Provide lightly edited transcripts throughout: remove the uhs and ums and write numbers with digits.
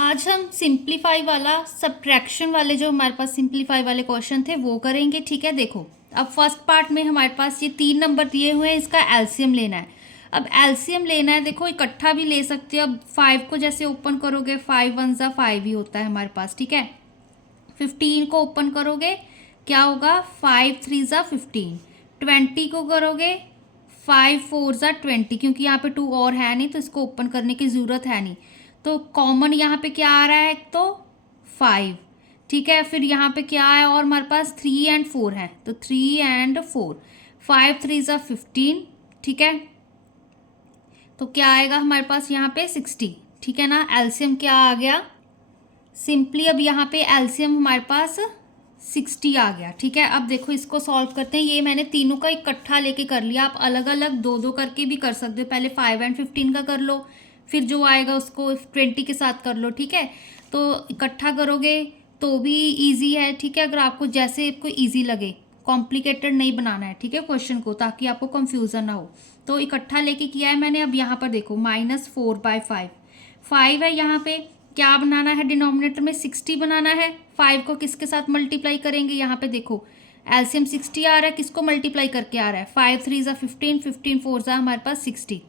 आज हम सिंप्लीफाई वाला सब्ट्रैक्शन वाले जो हमारे पास सिंप्लीफाई वाले क्वेश्चन थे वो करेंगे। ठीक है, देखो अब फर्स्ट पार्ट में हमारे पास ये 3 नंबर दिए हुए हैं, इसका एलसीएम लेना है। अब एलसीएम लेना है, देखो इकट्ठा भी ले सकते हो। अब 5 को जैसे ओपन करोगे 5 वन ज़ा 5 ही होता है हमारे पास। ठीक है, 15 को ओपन करोगे क्या होगा, 5 थ्री ज़ा 15। 20 को करोगे 5 फोर ज़ा 20, क्योंकि यहाँ पे 2 और है नहीं तो इसको ओपन करने की ज़रूरत है नहीं। तो कॉमन यहाँ पे क्या आ रहा है, तो 5। ठीक है, फिर यहाँ पे क्या है और हमारे पास 3 एंड 4 है, तो 3 एंड 4, 5 थ्री ज़ा 15। ठीक है, तो क्या आएगा हमारे पास यहाँ पे 60। ठीक है ना, एलसीएम क्या आ गया सिंपली। अब यहाँ पे एलसीएम हमारे पास 60 आ गया। ठीक है, अब देखो इसको सॉल्व करते हैं। ये मैंने तीनों का इकट्ठा लेके कर लिया, आप अलग अलग दो दो करके भी कर सकते हो। पहले 5 एंड 15 का कर लो, फिर जो आएगा उसको 20 के साथ कर लो। ठीक है, तो इकट्ठा करोगे तो भी ईजी है। ठीक है, अगर आपको जैसे आपको ईजी लगे, कॉम्प्लिकेटेड नहीं बनाना है। ठीक है, क्वेश्चन को, ताकि आपको कंफ्यूजन ना हो। तो इकट्ठा लेके किया है मैंने। अब यहाँ पर देखो -4/5, 5 है यहाँ पे, क्या बनाना है डिनोमिनेटर में, 60 बनाना है। 5 को किसके साथ मल्टीप्लाई करेंगे, यहाँ पे देखो एलसीएम 60 आ रहा है, किसको मल्टीप्लाई करके आ रहा है, 5 थ्री ज़ा 15, 15 फोर ज़ा हमारे पास 60।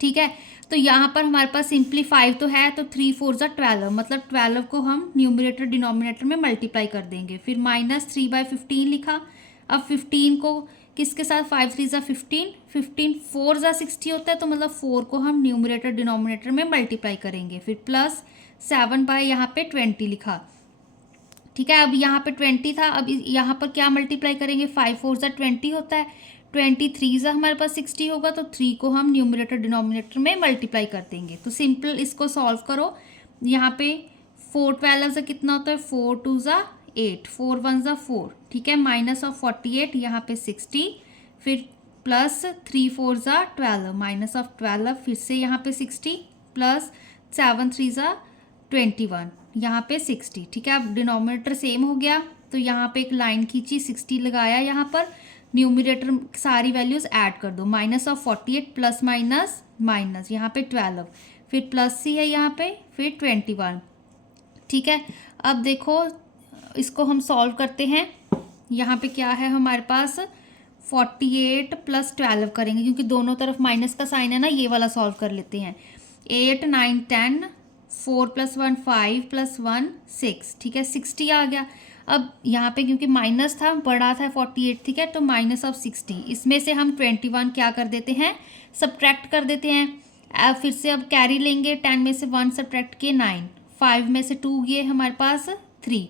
ठीक है, तो यहाँ पर हमारे पास सिंपली 5 तो है, तो 3 फोर ज़ा 12, मतलब 12 को हम न्यूमरेटर डिनोमिनेटर में मल्टीप्लाई कर देंगे। फिर -3/15 लिखा। अब 15 को किसके साथ, 5 थ्री ज़ा 15, 15 फोर ज़ा 60 होता है, तो मतलब 4 को हम न्यूमरेटर डिनोमिनेटर में मल्टीप्लाई करेंगे। फिर +7 यहाँ पे 20 लिखा। ठीक है, अब यहाँ पे 20 था, अब यहाँ पर क्या मल्टीप्लाई करेंगे, 5 फोर ज़ा 20 होता है, 23 ज़ा हमारे पास 60 होगा, तो 3 को हम न्यूमरेटर डिनोमिनेटर में मल्टीप्लाई कर देंगे। तो सिंपल इसको सॉल्व करो। यहाँ पे 4 12 ज़ा कितना होता है, 4 2 ज़ा 8, 4 1 ज़ा 4। ठीक है, -48 यहाँ पे 60, फिर +3 4 ज़ा 12, -12, फिर से यहाँ पे 60, +7 3 ज़ा 21, यहाँ पे 60। ठीक है, अब डिनोमिनेटर सेम हो गया, तो यहाँ पे एक लाइन खींची, 60 लगाया, यहाँ पर न्यूमरेटर सारी वैल्यूज ऐड कर दो, -48 प्लस माइनस माइनस, यहाँ पे 12, फिर प्लस सी है यहाँ पे, फिर 21। ठीक है, अब देखो इसको हम सॉल्व करते हैं। यहाँ पे क्या है हमारे पास, 48 + 12 करेंगे, क्योंकि दोनों तरफ माइनस का साइन है ना, ये वाला सॉल्व कर लेते हैं। 8 9 10, 4 + 1 5 + 1 6। ठीक है, 60 आ गया। अब यहाँ पे क्योंकि माइनस था, बड़ा था 48, ठीक है, तो -60, इसमें से हम 21 क्या कर देते हैं, सब्ट्रैक्ट कर देते हैं। फिर से अब कैरी लेंगे, 10 में से 1 सब्ट्रैक्ट किए 9, 5 में से 2 ये हमारे पास 3।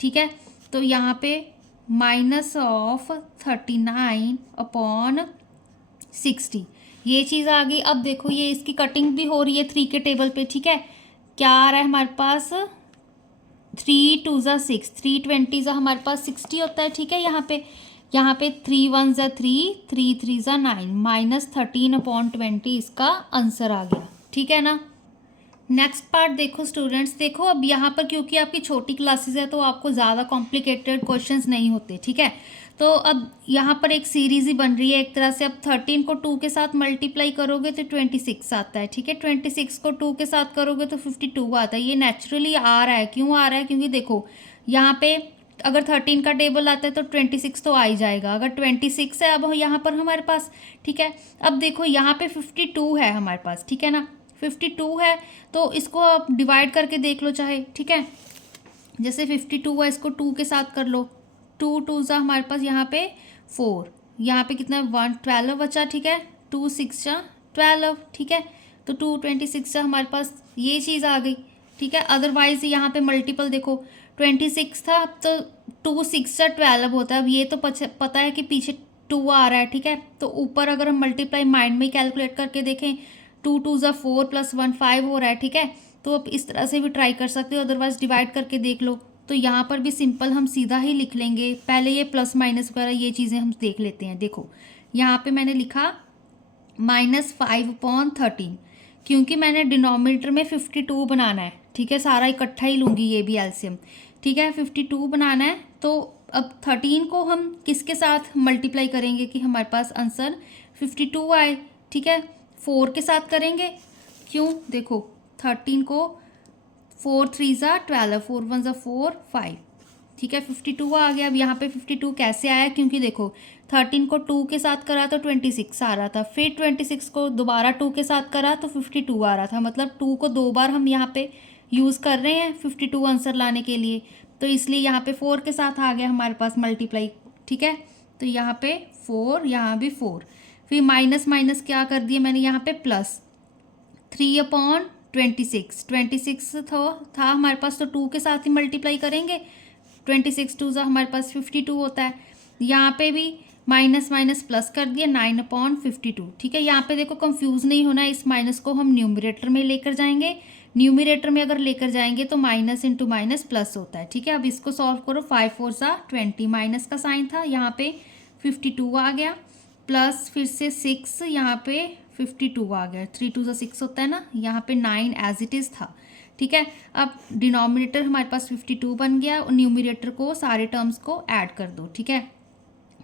ठीक है, तो यहाँ पे -39/60 ये चीज़ आ गई। अब देखो ये इसकी कटिंग भी हो रही है 3 के टेबल पे। ठीक है, क्या आ रहा है हमारे पास, 3 2 ज़ा 6, 3 20 ज़ा हमारे पास 60 होता है। ठीक है, यहाँ पे 3 1 ज़ा 3, 3 3 ज़ा 9, -13/20 इसका आंसर आ गया। ठीक है ना। नेक्स्ट पार्ट देखो स्टूडेंट्स, देखो अब यहाँ पर क्योंकि आपकी छोटी क्लासेस है तो आपको ज़्यादा कॉम्प्लिकेटेड क्वेश्चंस नहीं होते। ठीक है, तो अब यहाँ पर एक सीरीज ही बन रही है एक तरह से। अब 13 को 2 के साथ मल्टीप्लाई करोगे तो 26 आता है। ठीक है, 26 को 2 के साथ करोगे तो 52 आता है। ये नेचुरली आ रहा है, क्यों आ रहा है, क्योंकि देखो यहाँ पे अगर 13 का टेबल आता है तो 26 तो आ ही जाएगा। अगर 26 है अब यहाँ पर हमारे पास, ठीक है, अब देखो यहाँ पे 52 है हमारे पास। ठीक है ना, 52 है, तो इसको आप डिवाइड करके देख लो चाहे। ठीक है, जैसे 52 है, इसको 2 के साथ कर लो, 2 2 ज़ा हमारे पास यहाँ पे 4, यहाँ पे कितना 1 12 बचा। ठीक है, 2 6 ज़ा 12। ठीक है, तो 2 26 ज़ा हमारे पास ये चीज़ आ गई। ठीक है, अदरवाइज यहाँ पे मल्टीपल देखो 26 था, अब तो 2 6 ज़ा 12 होता है। अब ये तो पता है कि पीछे 2 आ रहा है। ठीक है, तो ऊपर अगर हम मल्टीप्लाई माइंड में कैलकुलेट करके देखें, 2 2 ज़ा 4 + 1 5 हो रहा है। ठीक है, तो आप इस तरह से भी ट्राई कर सकते हो, अदरवाइज डिवाइड करके देख लो। तो यहाँ पर भी सिंपल हम सीधा ही लिख लेंगे, पहले ये प्लस माइनस वगैरह ये चीज़ें हम देख लेते हैं। देखो यहाँ पे मैंने लिखा -5/13, क्योंकि मैंने डिनोमिनेटर में 52 बनाना है। ठीक है, सारा इकट्ठा ही लूँगी ये भी एलसीएम। ठीक है, 52 बनाना है, तो अब 13 को हम किसके साथ मल्टीप्लाई करेंगे कि हमारे पास आंसर 52 आए। ठीक है, 4 के साथ करेंगे, क्यों, देखो 13 को 4 3 ज़ा 12, 4 1 ज़ा 4 5, ठीक है 52 आ गया। अब यहाँ पे 52 कैसे आया, क्योंकि देखो 13 को 2 के साथ करा तो 26 आ रहा था, फिर 26 को दोबारा 2 के साथ करा तो 52 आ रहा था, मतलब 2 को 2 बार हम यहाँ पे यूज़ कर रहे हैं 52 आंसर लाने के लिए, तो इसलिए यहाँ पे 4 के साथ आ गया हमारे पास मल्टीप्लाई, ठीक है। तो यहाँ पे 4, यहाँ भी 4, फिर माइनस माइनस क्या कर दिया मैंने यहाँ पे प्लस 3/26, 26 था हमारे पास, तो 2 के साथ ही मल्टीप्लाई करेंगे, 26 2 हमारे पास 52 होता है। यहाँ पे भी माइनस माइनस प्लस कर दिया 9/52, ठीक है। यहाँ पे देखो कंफ्यूज नहीं होना, इस माइनस को हम न्यूमरेटर में लेकर जाएंगे, न्यूमरेटर में अगर लेकर जाएंगे तो माइनस इंटू माइनस प्लस होता है, ठीक है। अब इसको सॉल्व करो, 5 4 ज़ा 20, माइनस का साइन था, यहाँ पे 52 आ गया, प्लस फिर से 6, यहाँ पे 52 आ गया, 3 2 ज़ा 6 होता है ना, यहाँ पे 9 एज इट इज़ था, ठीक है। अब डिनोमिनेटर हमारे पास 52 बन गया और न्यूमरेटर को सारे टर्म्स को ऐड कर दो, ठीक है।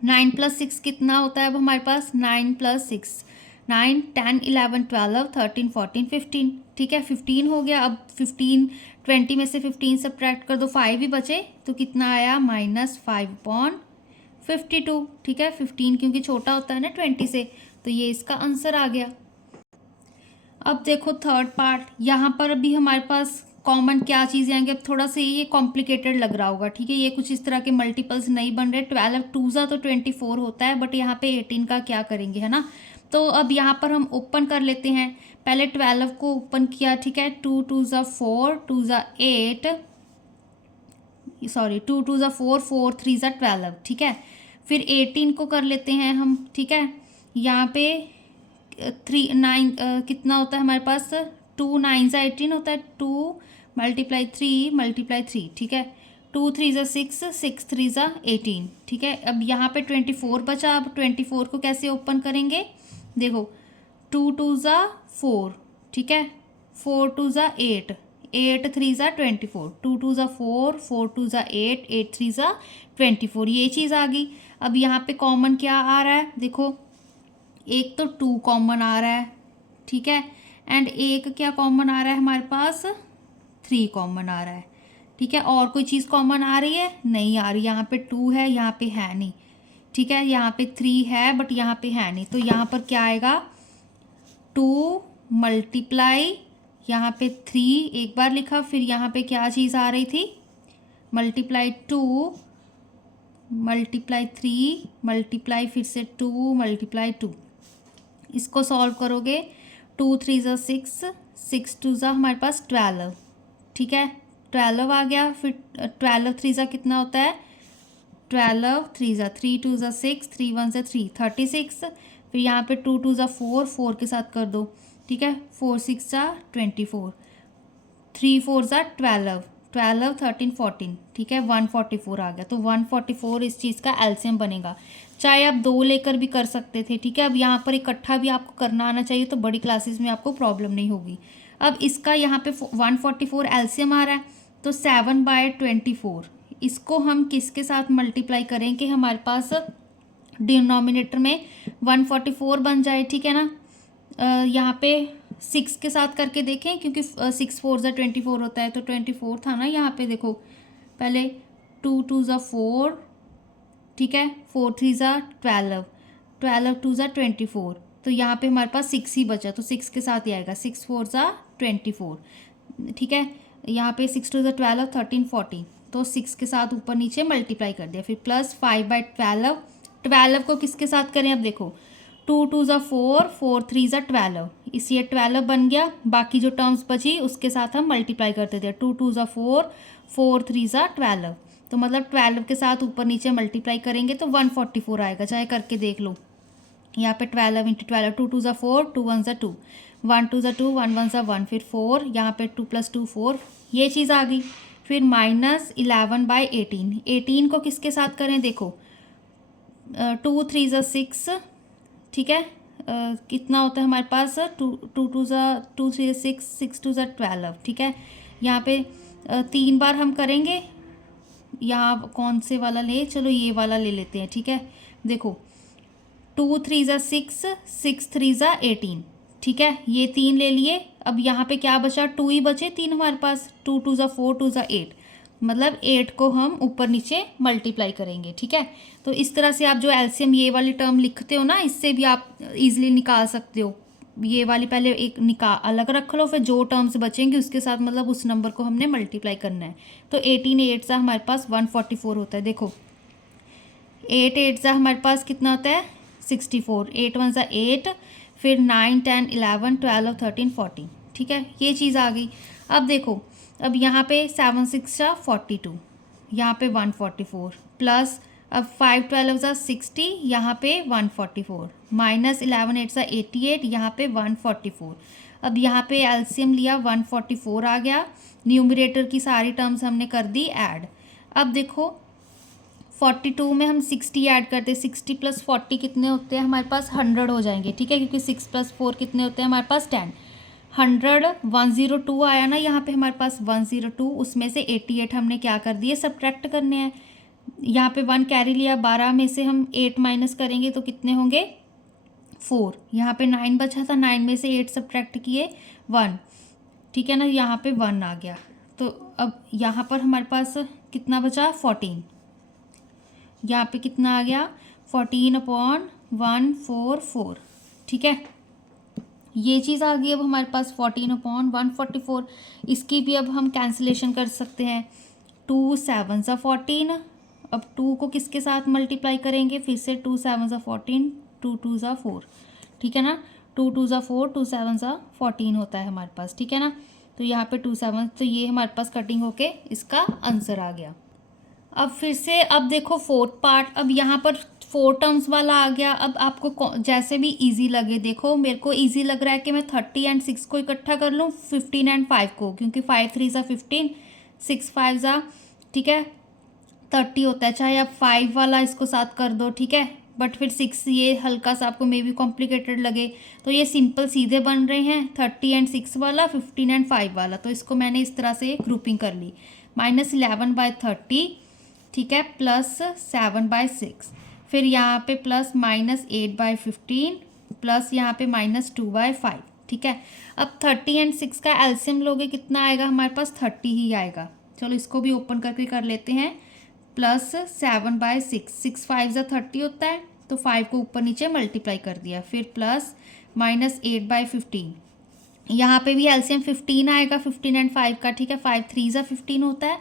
9 + 6 कितना होता है अब हमारे पास, 9 + 6 9 10 11 12 13 14 15, ठीक है 15 हो गया। अब 15 20 में से 15 सब्ट्रैक्ट कर दो, 5 ही बचे, तो कितना आया -5/52, ठीक है। 15 क्योंकि छोटा होता है ना 20 से, तो ये इसका आंसर आ गया। अब देखो थर्ड पार्ट, यहाँ पर अभी हमारे पास कॉमन क्या चीज़ें आएंगे, अब थोड़ा सा ये कॉम्प्लिकेटेड लग रहा होगा, ठीक है। ये कुछ इस तरह के मल्टीपल्स नहीं बन रहे, 12 2 ज़ा तो 24 होता है, बट यहाँ पे 18 का क्या करेंगे, है ना। तो अब यहाँ पर हम ओपन कर लेते हैं, पहले 12 को ओपन किया, ठीक है, 2 2 ज़ा 4 2 ज़ा 8, सॉरी 2 2 ज़ा 4 4 3 ज़ा 12, ठीक है। फिर 18 को कर लेते हैं हम, ठीक है। यहाँ पे 3 9 कितना होता है हमारे पास, 2 9 ज़ा 18 होता है, 2 × 3 ठीक है। 2 3 ज़ा 6 6 3 ज़ा 18, ठीक है। अब यहाँ पे 24 बचा, अब 24 को कैसे ओपन करेंगे, देखो 2 2 ज़ा 4, ठीक है, 4 2 ज़ा 8 8 3 ज़ा 24, 2 2 ज़ा 4 4 2 ज़ा 8 8 3 ज़ा 24, ये चीज़ आ गई। अब यहाँ पे कॉमन क्या आ रहा है, देखो एक तो 2 कॉमन आ रहा है, ठीक है, एंड एक क्या कॉमन आ रहा है हमारे पास, 3 कॉमन आ रहा है, ठीक है। और कोई चीज़ कॉमन आ रही है, नहीं आ रही, यहाँ पे 2 है, यहाँ पे है नहीं, ठीक है। यहाँ पे 3 है बट यहाँ पे है नहीं, तो यहाँ पर क्या आएगा, 2 × यहाँ पे 3 एक बार लिखा, फिर यहाँ पे क्या चीज़ आ रही थी, मल्टीप्लाई 2 × 3 मल्टीप्लाई फिर से 2 × 2, इसको सॉल्व करोगे, 2 3 ज़ा 6 6 2 ज़ा हमारे पास 12, ठीक है, 12 आ गया। फिर 12 3 ज़ा कितना होता है, 12 3 ज़ा 3 2 ज़ा 6 3 1 ज़ा 3 36, फिर यहाँ पे 2 2 ज़ा 4 4 के साथ कर दो, ठीक है, 4 6 ज़ा 24 3 4 ज़ा 12 12 13 14, ठीक है, 144 आ गया। तो 144 इस चीज़ का एलसीएम बनेगा, चाहे आप 2 लेकर भी कर सकते थे, ठीक है। अब यहाँ पर इकट्ठा भी आपको करना आना चाहिए, तो बड़ी क्लासेस में आपको प्रॉब्लम नहीं होगी। अब इसका यहाँ पे 144 एलसीएम आ रहा है, तो 7/24, इसको हम किसके साथ मल्टीप्लाई करें कि हमारे पास डिनोमिनेटर में 144 बन जाए, ठीक है ना। यहाँ पे 6 के साथ करके देखें, क्योंकि 6 4 ज़ा 24 होता है, तो 24 था ना यहाँ पे, देखो पहले 2 2 ज़ा 4, ठीक है, 4 3 ज़ा 12 12 2 ज़ा 24, तो यहाँ पे हमारे पास 6 ही बचा, तो 6 के साथ ही आएगा, 6 4 ज़ा 24, ठीक है। यहाँ पे 6 2 ज़ा 12 13 14, तो 6 के साथ ऊपर नीचे मल्टीप्लाई कर दिया, फिर प्लस 5/12, 12 को किसके साथ करें, अब देखो 2 2 ज़ा 4 4 3 ज़ा 12, इसलिए 12 बन गया, बाकी जो टर्म्स बची उसके साथ हम मल्टीप्लाई करते थे, 2 2 ज़ा 4 4 3 ज़ा 12, तो मतलब 12 के साथ ऊपर नीचे मल्टीप्लाई करेंगे तो 144 आएगा, चाहे करके देख लो। यहाँ पे 12 × 12, 2 2 ज़ा 4 2 1 ज़ा 2 1 2 ज़ा 2 1 1 ज़ा 1, फिर 4, यहाँ पे 2 + 2 4, ये चीज़ आ गई। फिर -11/18, 18 को किसके साथ करें, देखो 2 3 ज़ा 6, ठीक है, कितना होता है हमारे पास, 2 2 ज़ा 2 3 6 6 2 ज़ा 12, ठीक है। यहाँ पे 3 बार हम करेंगे, यहाँ कौन से वाला ले, चलो ये वाला ले लेते हैं, ठीक है। देखो 2 3 ज़ा 6 6 3 ज़ा 18, ठीक है, ये 3 ले लिए। अब यहाँ पे क्या बचा, 2 ही बचे, 3 हमारे पास, 2 2 ज़ा 4, 2 ज़ा 8, मतलब 8 को हम ऊपर नीचे मल्टीप्लाई करेंगे। ठीक है, तो इस तरह से आप जो एलसीएम ये वाली टर्म लिखते हो ना, इससे भी आप इजीली निकाल सकते हो। ये वाली पहले एक अलग रख लो, फिर जो टर्म्स बचेंगे उसके साथ मतलब उस नंबर को हमने मल्टीप्लाई करना है। तो 18 8 सा हमारे पास 144 होता है। देखो 8 8 सा हमारे पास कितना होता है 64, 8 1 सा 8, फिर 9 10 11 12 13 14। ठीक है, ये चीज़ आ गई। अब देखो, अब यहाँ पे 7 6 सा 42, यहाँ पे 144, प्लस अब 5 12 सा 60, यहाँ पे 144, माइनस 11 8 सा 88, यहाँ पे 144। अब यहाँ पे एलसीएम लिया, 144 आ गया। न्यूमरेटर की सारी टर्म्स हमने कर दी ऐड। अब देखो 42 में हम 60 ऐड करते हैं, 60 प्लस 40 कितने होते हैं हमारे पास, 100 हो जाएंगे। ठीक है, क्योंकि 6 प्लस 4 कितने होते हैं हमारे पास, 10। 100 102 आया ना यहाँ पे हमारे पास 102, उसमें से 88 हमने क्या कर दिए, सब्ट्रैक्ट करने हैं। यहाँ पे 1 कैरी लिया, 12 में से हम 8 माइनस करेंगे तो कितने होंगे 4। यहाँ पे 9 बचा था, 9 में से 8 सब्ट्रैक्ट किए 1। ठीक है ना, यहाँ पे 1 आ गया। तो अब यहाँ पर हमारे पास कितना बचा 14, यहाँ पे कितना आ गया 14/144। ठीक है, ये चीज़ आ गई। अब हमारे पास 14/144, इसकी भी अब हम कैंसिलेशन कर सकते हैं। 2 7 सा 14, अब 2 को किसके साथ मल्टीप्लाई करेंगे, फिर से 2 7 सा 14, 2 2 सा 4। ठीक है ना, 2 2 सा 4, 2 7 सा 14 होता है हमारे पास। ठीक है ना, तो यहाँ पे 2 7, तो ये हमारे पास कटिंग होके इसका आंसर आ गया। अब फिर से अब देखो फोर्थ पार्ट, अब यहाँ पर 4 टर्म्स वाला आ गया। अब आपको जैसे भी इजी लगे, देखो मेरे को इजी लग रहा है कि मैं 30 एंड 6 को इकट्ठा कर लूँ, 15 एंड 5 को, क्योंकि 5 3 सा 15, 6 5 सा, ठीक है 30 होता है। चाहे आप 5 वाला इसको साथ कर दो, ठीक है, बट फिर 6 ये हल्का सा आपको मे बी कॉम्प्लिकेटेड लगे, तो ये सिंपल सीधे बन रहे हैं 30 एंड 6 वाला, 15 एंड 5 वाला। तो इसको मैंने इस तरह से ग्रुपिंग कर ली, -11/30, ठीक है, प्लस 7/6, फिर यहाँ पे प्लस -8/15, प्लस यहाँ पे -2/5। ठीक है, अब 30 एंड 6 का एलसीएम लोगे कितना आएगा हमारे पास, 30 ही आएगा। चलो इसको भी ओपन करके कर लेते हैं, प्लस 7/6, 6 5 ज़ा 30 होता है, तो 5 को ऊपर नीचे मल्टीप्लाई कर दिया, फिर प्लस -8/15, यहाँ पे भी एलसीएम 15 आएगा 15 एंड 5 का। ठीक है, 5 3 ज़ा 15 होता है,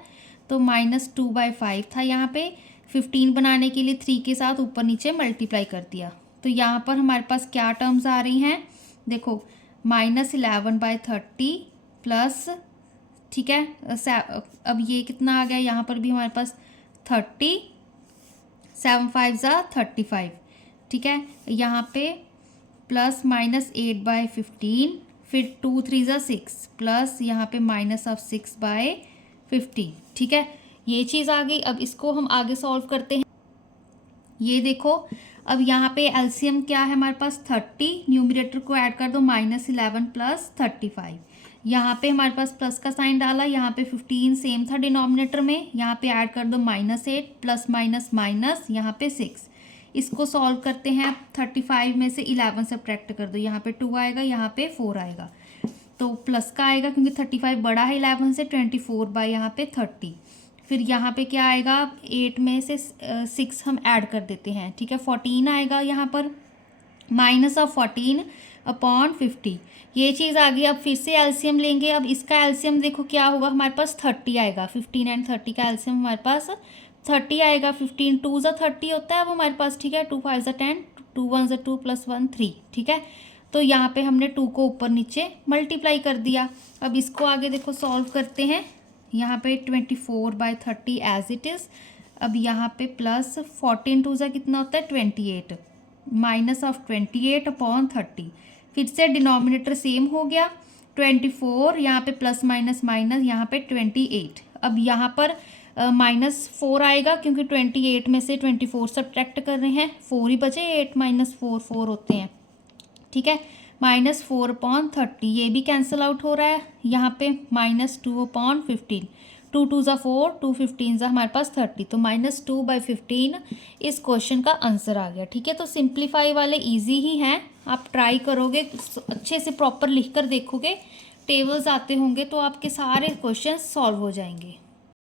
तो -2/5 था। यहाँ पे 15 बनाने के लिए 3 के साथ ऊपर नीचे मल्टीप्लाई कर दिया। तो यहाँ पर हमारे पास क्या टर्म्स आ रही हैं, देखो -11/30 प्लस, ठीक है, अब ये कितना आ गया, यहाँ पर भी हमारे पास 30, 7 5 ज़ा 35, ठीक है, यहाँ पे प्लस -8/15, फिर 2 3 ज़ा 6, प्लस यहाँ पे -6/50। ठीक है, ये चीज़ आ गई। अब इसको हम आगे सॉल्व करते हैं। ये देखो, अब यहाँ पे एलसीएम क्या है हमारे पास 30, न्यूमरेटर को ऐड कर दो, -11 प्लस 35, यहाँ पे हमारे पास प्लस का साइन डाला, यहाँ पे 15 सेम था डिनोमिनेटर में, यहाँ पे ऐड कर दो -8 प्लस माइनस माइनस, यहाँ पे 6। इसको सॉल्व करते हैं, 35 में से 11 सब्ट्रैक्ट कर दो, यहाँ पे 2 आएगा, यहाँ पे 4 आएगा, तो प्लस का आएगा क्योंकि 35 बड़ा है 11 से, 24 यहाँ पे 30। फिर यहाँ पे क्या आएगा, 8 में से 6 हम ऐड कर देते हैं, ठीक है, 14 आएगा यहाँ पर, -14/50, ये चीज़ आ गई। अब फिर से एलसीएम लेंगे। अब इसका एलसीएम देखो क्या होगा, हमारे पास 30 आएगा, 15 एंड 30 का एलसीएम हमारे पास 30 आएगा। 15 2 ज़ा 30 होता है अब हमारे पास, ठीक है, 2 5 ज़ा 10, 2 1 ज़ा 2 प्लस 1 3, ठीक है, तो यहाँ पे हमने 2 को ऊपर नीचे मल्टीप्लाई कर दिया। अब इसको आगे देखो सॉल्व करते हैं, यहाँ पे 24/30 एज इट इज़। अब यहाँ पे प्लस 14 2 ज़ा कितना होता है 28, -28/30, फिर से डिनोमिनेटर सेम हो गया, 24, यहाँ पे प्लस माइनस माइनस, यहाँ पे 28। अब यहाँ पर -4 आएगा क्योंकि 28 में से 24 सब्ट्रैक्ट कर रहे हैं, 4 ही बचे, 8 - 4 4 होते हैं, ठीक है, -4/30, ये भी कैंसिल आउट हो रहा है। यहाँ पे -2/15, 2 2 ज़ा 4, 2 15 ज़ा हमारे पास 30, तो -2/15 इस क्वेश्चन का आंसर आ गया। ठीक है, तो सिंप्लीफाई वाले इजी ही हैं, आप ट्राई करोगे अच्छे से प्रॉपर लिख कर देखोगे टेबल्स आते होंगे तो आपके सारे क्वेश्चन सॉल्व हो जाएंगे।